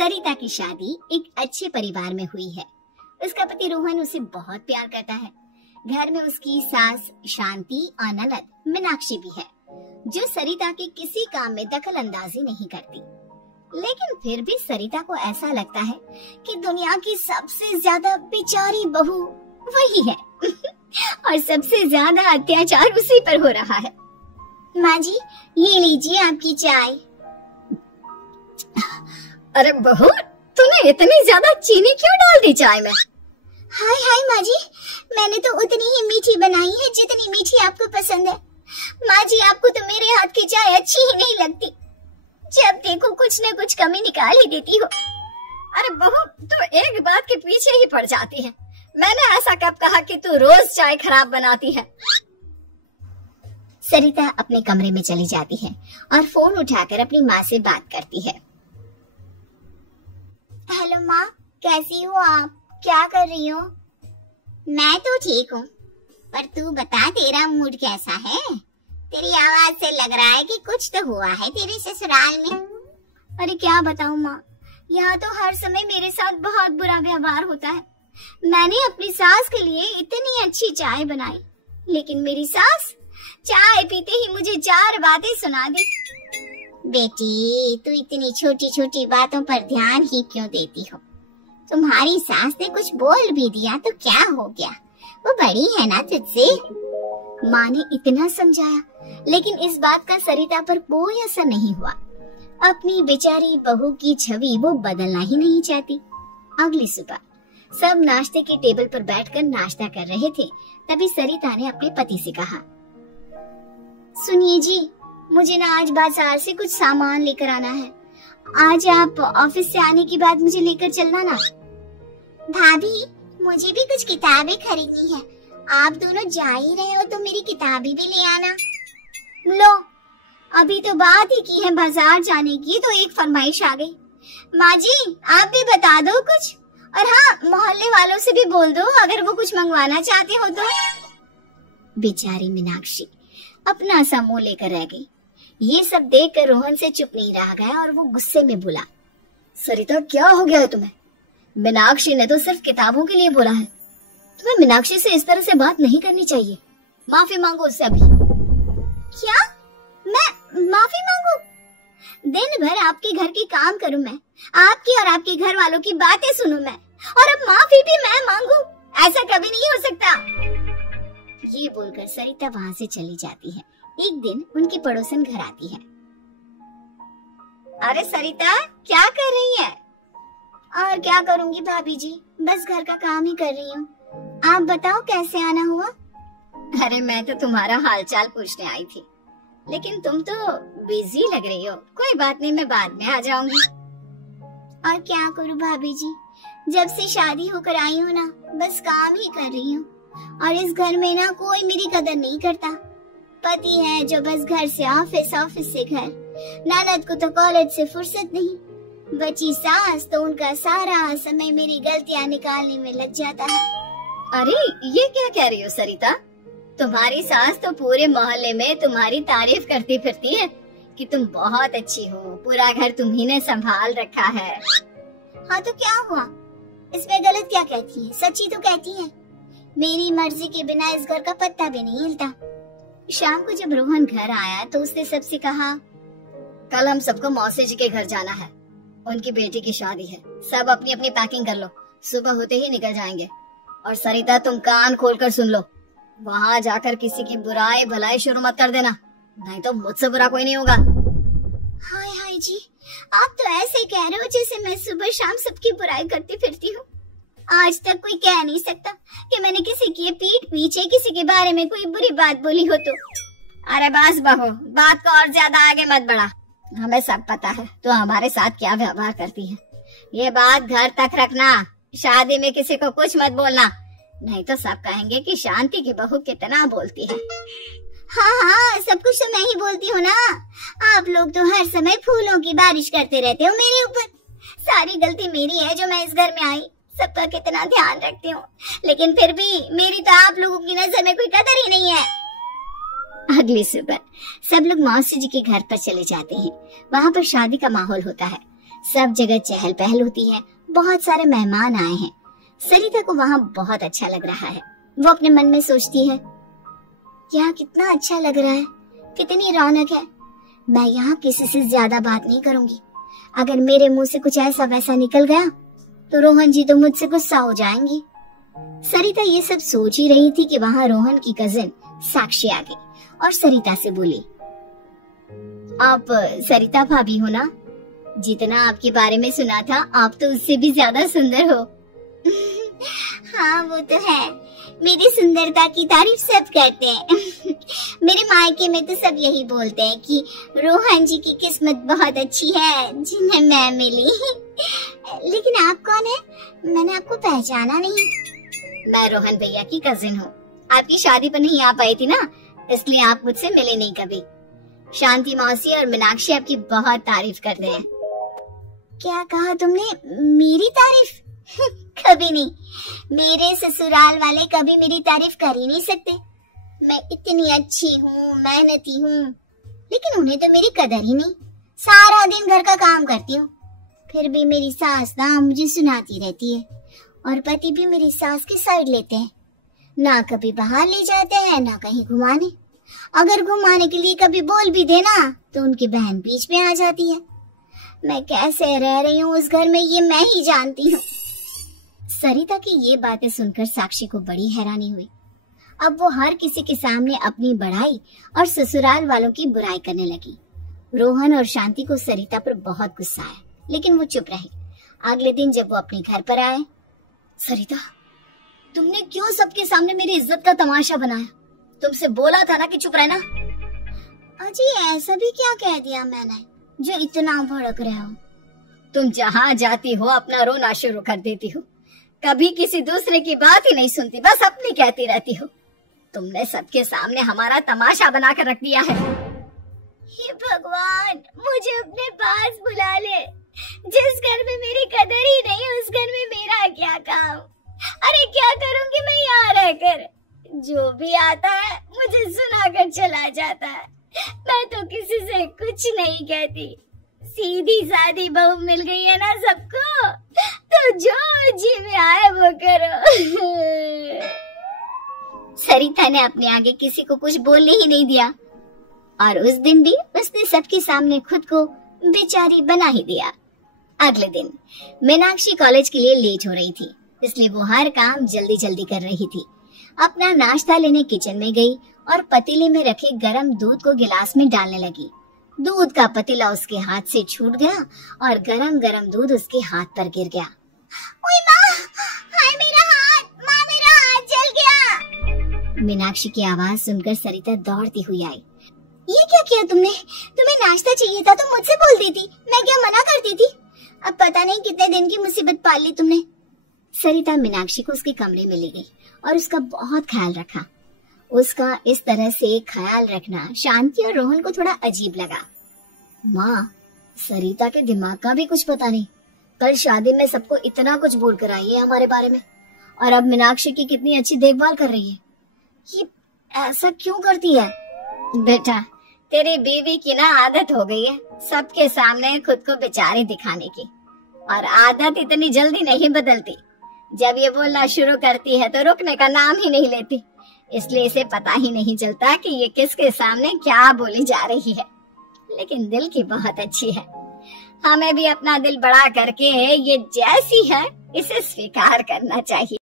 सरिता की शादी एक अच्छे परिवार में हुई है। उसका पति रोहन उसे बहुत प्यार करता है। घर में उसकी सास शांति और ननद मीनाक्षी भी है, जो सरिता के किसी काम में दखल अंदाजी नहीं करती। लेकिन फिर भी सरिता को ऐसा लगता है कि दुनिया की सबसे ज्यादा बेचारी बहू वही है और सबसे ज्यादा अत्याचार उसी पर हो रहा है। माँ जी, ये लीजिए आपकी चाय। अरे बहू, तूने इतनी ज्यादा चीनी क्यों डाल दी चाय में? हाय हाय माँ जी, मैंने तो उतनी ही मीठी बनाई है जितनी मीठी आपको पसंद है। माँ जी, आपको तो मेरे हाथ की चाय अच्छी ही नहीं लगती। जब देखो कुछ न कुछ कमी निकाल ही देती हो। अरे बहू, तू एक बात के पीछे ही पड़ जाती है। मैंने ऐसा कब कहा कि तू रोज चाय खराब बनाती है? सरिता अपने कमरे में चली जाती है और फोन उठाकर अपनी माँ से बात करती है। हेलो माँ, कैसी हो आप? क्या कर रही हो? मैं तो ठीक हूँ, पर तू बता, तेरा मूड कैसा है? तेरी आवाज से लग रहा है कि कुछ तो हुआ है तेरे ससुराल में। अरे क्या बताऊँ माँ, यहाँ तो हर समय मेरे साथ बहुत बुरा व्यवहार होता है। मैंने अपनी सास के लिए इतनी अच्छी चाय बनाई, लेकिन मेरी सास चाय पीते ही मुझे 4 बातें सुना दी। बेटी, तू इतनी छोटी छोटी बातों पर ध्यान ही क्यों देती हो? तुम्हारी सास ने कुछ बोल भी दिया तो क्या हो गया, वो बड़ी है ना तुझसे। माँ ने इतना समझाया, लेकिन इस बात का सरिता पर कोई असर नहीं हुआ। अपनी बेचारी बहू की छवि वो बदलना ही नहीं चाहती। अगली सुबह सब नाश्ते के टेबल पर बैठकर नाश्ता कर रहे थे, तभी सरिता ने अपने पति से कहा, सुनिए जी, मुझे ना आज बाजार से कुछ सामान लेकर आना है। आज आप ऑफिस से आने के बाद मुझे लेकर चलना ना। भाभी, मुझे भी कुछ किताबें खरीदनी है। आप दोनों जा ही रहे हो तो मेरी किताबें भी ले आना। लो, अभी तो बात ही की है बाजार जाने की, तो एक फरमाइश आ गई। माँ जी, आप भी बता दो कुछ, और हाँ, मोहल्ले वालों से भी बोल दो अगर वो कुछ मंगवाना चाहते हो तो। बेचारी मीनाक्षी अपना सा मुंह लेकर रह गई। ये सब देखकर रोहन से चुप नहीं रह गया और वो गुस्से में बोला, सरिता, क्या हो गया है तुम्हें? मीनाक्षी ने तो सिर्फ किताबों के लिए बोला है। तुम्हें मीनाक्षी से इस तरह से बात नहीं करनी चाहिए। माफी मांगो उससे अभी। क्या? मैं माफी मांगू? दिन भर आपके घर की काम करूं मैं, आपकी और आपके घर वालों की बातें सुनूं मैं, और अब माफी भी मैं मांगू? ऐसा कभी नहीं हो सकता। ये बोलकर सरिता वहाँ से चली जाती है। एक दिन उनकी पड़ोसन घर आती है। अरे सरिता, क्या कर रही है? और क्या करूंगी भाभी जी, बस घर का काम ही कर रही हूँ। आप बताओ कैसे आना हुआ? अरे मैं तो तुम्हारा हालचाल पूछने आई थी, लेकिन तुम तो बिजी लग रही हो। कोई बात नहीं, मैं बाद में आ जाऊंगी। और क्या करूँ भाभी जी, जब से शादी होकर आई हूँ ना, बस काम ही कर रही हूँ, और इस घर में ना कोई मेरी कदर नहीं करता। पति है जो बस घर से ऑफिस, ऑफिस से घर। ननद को तो कॉलेज से फुर्सत नहीं। बची सास तो उनका सारा समय मेरी गलतियाँ निकालने में लग जाता है। अरे ये क्या कह रही हो सरिता? तुम्हारी सास तो पूरे मोहल्ले में तुम्हारी तारीफ करती फिरती है कि तुम बहुत अच्छी हो, पूरा घर तुम्ही ने संभाल रखा है। हाँ तो क्या हुआ, इसमें गलत क्या कहती है? सच्ची तो कहती है। मेरी मर्जी के बिना इस घर का पत्ता भी नहीं हिलता। शाम को जब रोहन घर आया तो उसने सबसे कहा, कल हम सबको मौसी जी के घर जाना है, उनकी बेटी की शादी है। सब अपनी अपनी पैकिंग कर लो, सुबह होते ही निकल जाएंगे। और सरिता, तुम कान खोलकर सुन लो, वहाँ जाकर किसी की बुराई भलाई शुरू मत कर देना, नहीं तो मुझसे बुरा कोई नहीं होगा। हाय हाय जी, आप तो ऐसे कह रहे हो जैसे मैं सुबह शाम सबकी बुराई करती फिरती हूँ। आज तक कोई कह नहीं सकता कि मैंने किसी की पीठ पीछे किसी के बारे में कोई बुरी बात बोली हो तो। अरे बस बहू, बात को और ज्यादा आगे मत बढ़ा। हमें सब पता है तो हमारे साथ क्या व्यवहार करती है। ये बात घर तक रखना, शादी में किसी को कुछ मत बोलना, नहीं तो सब कहेंगे कि शांति की बहू कितना बोलती है। हाँ हाँ, सब कुछ तो मैं ही बोलती हूँ ना। आप लोग तो हर समय फूलों की बारिश करते रहते हो मेरे ऊपर। सारी गलती मेरी है जो मैं इस घर में आई, सबका कितना ध्यान रखती हूँ, लेकिन फिर भी मेरी तो आप लोगों की नजर में कोई कदर ही नहीं है। अगली सुबह सब लोग मौसी जी के घर पर चले जाते हैं। वहाँ पर शादी का माहौल होता है। सब जगह चहल पहल होती है, बहुत सारे मेहमान आए हैं। सरिता को वहाँ बहुत अच्छा लग रहा है। वो अपने मन में सोचती है, यहाँ कितना अच्छा लग रहा है, कितनी रौनक है। मैं यहाँ किसी से ज्यादा बात नहीं करूंगी। अगर मेरे मुंह से कुछ ऐसा वैसा निकल गया तो रोहन जी तो मुझसे गुस्सा हो जाएंगी। सरिता ये सब सोच ही रही थी कि वहाँ रोहन की कजिन साक्षी आ गई और सरिता से बोली, आप सरिता भाभी हो ना? जितना आपके बारे में सुना था, आप तो उससे भी ज्यादा सुंदर हो। हाँ वो तो है, मेरी सुंदरता की तारीफ सब करते हैं। मेरे मायके में तो सब यही बोलते हैं कि रोहन जी की किस्मत बहुत अच्छी है जिन्हें मैं मिली। लेकिन आप कौन है? मैंने आपको पहचाना नहीं। मैं रोहन भैया की कजिन हूँ। आपकी शादी पर नहीं आ पाई थी ना, इसलिए आप मुझसे मिले नहीं कभी। शांति मौसी और मीनाक्षी आपकी बहुत तारीफ करते हैं। क्या कहा तुमने? मेरी तारीफ? कभी नहीं। मेरे ससुराल वाले कभी मेरी तारीफ कर ही नहीं सकते। मैं इतनी अच्छी हूँ, मेहनती हूँ, लेकिन उन्हें तो मेरी कदर ही नहीं। सारा दिन घर का काम करती हूँ, फिर भी मेरी सास ना मुझे सुनाती रहती है और पति भी मेरी सास की साइड लेते हैं। ना कभी बाहर ले जाते हैं, ना कहीं घुमाने। अगर घुमाने के लिए कभी बोल भी देना तो उनकी बहन बीच में आ जाती है। मैं कैसे रह रही हूँ उस घर में, ये मैं ही जानती हूँ। सरिता की ये बातें सुनकर साक्षी को बड़ी हैरानी हुई। अब वो हर किसी के सामने अपनी बढ़ाई और ससुराल वालों की बुराई करने लगी। रोहन और शांति को सरिता पर बहुत गुस्सा आया, लेकिन वो चुप रहे। अगले दिन जब वो अपने घर पर आए, सरिता, तुमने क्यों सबके सामने मेरी इज्जत का तमाशा बनाया? तुमसे बोला था ना कि चुप रहना। अजी ऐसा भी क्या कह दिया मैंने जो इतना भड़क रहे हो? तुम जहाँ जाती हो अपना रोना शुरू कर देती हो, कभी किसी दूसरे की बात ही नहीं सुनती, बस अपनी कहती रहती हो। तुमने सबके सामने हमारा तमाशा बना कर रख दिया है। हे भगवान, मुझे अपने पास बुला ले। जिस घर में मेरी कदर ही नहीं, उस घर में मेरा क्या काम? अरे क्या करूंगी मैं यहाँ रहकर? जो भी आता है मुझे सुनाकर चला जाता है। मैं तो किसी से कुछ नहीं कहती। सीधी सादी बहू मिल गई है ना सबको, तो जो जी में आए वो करो। सरिता ने अपने आगे किसी को कुछ बोलने ही नहीं दिया और उस दिन भी उसने सबके सामने खुद को बेचारी बना ही दिया। अगले दिन मीनाक्षी कॉलेज के लिए लेट हो रही थी, इसलिए वो हर काम जल्दी जल्दी कर रही थी। अपना नाश्ता लेने किचन में गई और पतीले में रखे गरम दूध को गिलास में डालने लगी। दूध का पतीला उसके हाथ से छूट गया और गरम गरम दूध उसके हाथ पर गिर गया। ओए माँ, हाय मेरा हाथ, माँ मेरा हाथ जल गया। मीनाक्षी की आवाज सुनकर सरिता दौड़ती हुई आई। ये क्या किया तुमने? तुम्हें नाश्ता चाहिए था तो मुझसे बोल देती, मैं क्या मना करती थी? अब पता नहीं कितने दिन की मुसीबत पाल ली तुमने। सरिता मीनाक्षी को उसके कमरे में ले गई और उसका बहुत ख्याल रखा। उसका इस तरह से ख्याल रखना शांति और रोहन को थोड़ा अजीब लगा। माँ, सरिता के दिमाग का भी कुछ पता नहीं। कल शादी में सबको इतना कुछ बोल कर आई है हमारे बारे में, और अब मीनाक्षी की कितनी अच्छी देखभाल कर रही है। ये ऐसा क्यों करती है? बेटा, तेरी बीवी की ना आदत हो गई है सबके सामने खुद को बेचारी दिखाने की, और आदत इतनी जल्दी नहीं बदलती। जब ये बोलना शुरू करती है तो रुकने का नाम ही नहीं लेती, इसलिए इसे पता ही नहीं चलता कि ये किसके सामने क्या बोली जा रही है। लेकिन दिल की बहुत अच्छी है। हमें भी अपना दिल बड़ा करके ये जैसी है इसे स्वीकार करना चाहिए।